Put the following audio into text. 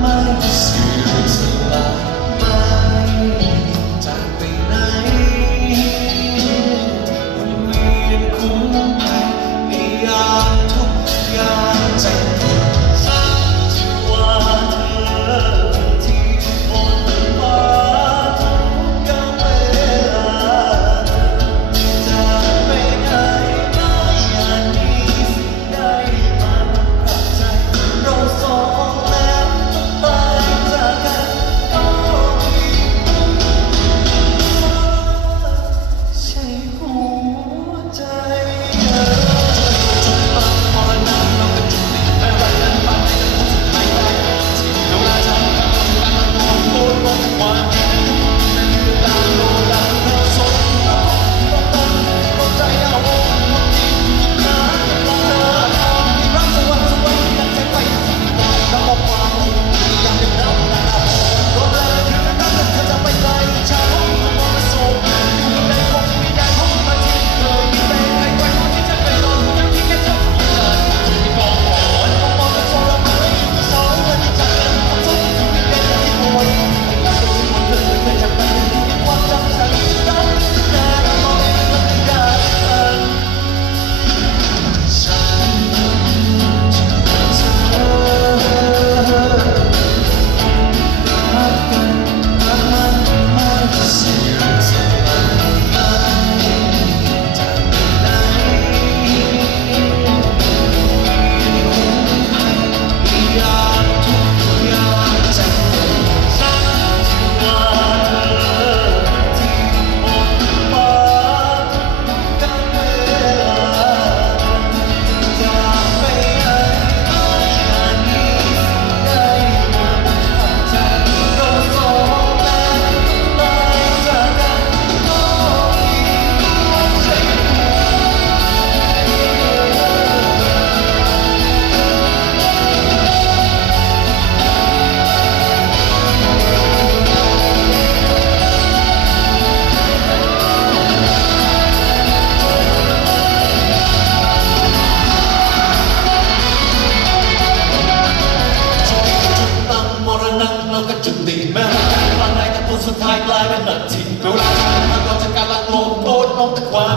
ไม่เสื่อมสลายไม่จากไปไหนวนเวียนคุ้มภัยในยามทุกยามใจสักที่ว่าเธอที่บนฟ้าทุกกาลเวลาจะไปไหนไม่อาจมีสิ่งใดมาขัดใจเราสองแล้วต้องตายจากกันก็อีกใช่หัวใจจบปากมรณะเราเป็นจุดติดแม้รักนั้นปานใดจะพบสุดท้ายได้ที่เวลาทำการทำการมันมองโคตรมองความนั่นคือตาโลดาเราสองต้องต้องใจเอามันดีนะลองเดินมีรักสวรรค์ตั้งใจไปแล้วมองความอย่างเดิมแล้วแต่เราโดนเลยคือนั้นเธอจะไปไกลชาห้องมันมองมาสูงอยู่ในคงมีได้ห้องมาที่เคยมีแต่ใครไว้ที่จะเคยโดนยังที่แค่ชอบที่กองหอนมองกันโซลาร์ไม่อยู่สองวันที่จะเกิดความสุขที่มีเป็นที่ป่วยแต่ตัวที่มันเคยจะเป็นความจำฉันได้แต่มองมันไม่ได้ฉันเธอรักกันรักมันไม่เสื่อมสลายจากไปไหนยามทุกยามใจสักที่ว่าเธอที่บนฟ้าทุกกาลเวลาจากไปไหนไม่อาจมีสิ่งใดมาขัดใจเราสองแล้วต้องตายจากกันก็อีกใช่จุดตั้งมรณะเราก็จุดติแม้รักกันปานใดแต่ผลสุดท้ายกลายเป็นนาทีเวลาทำเราจะการละโลมโทษมองแต่ความ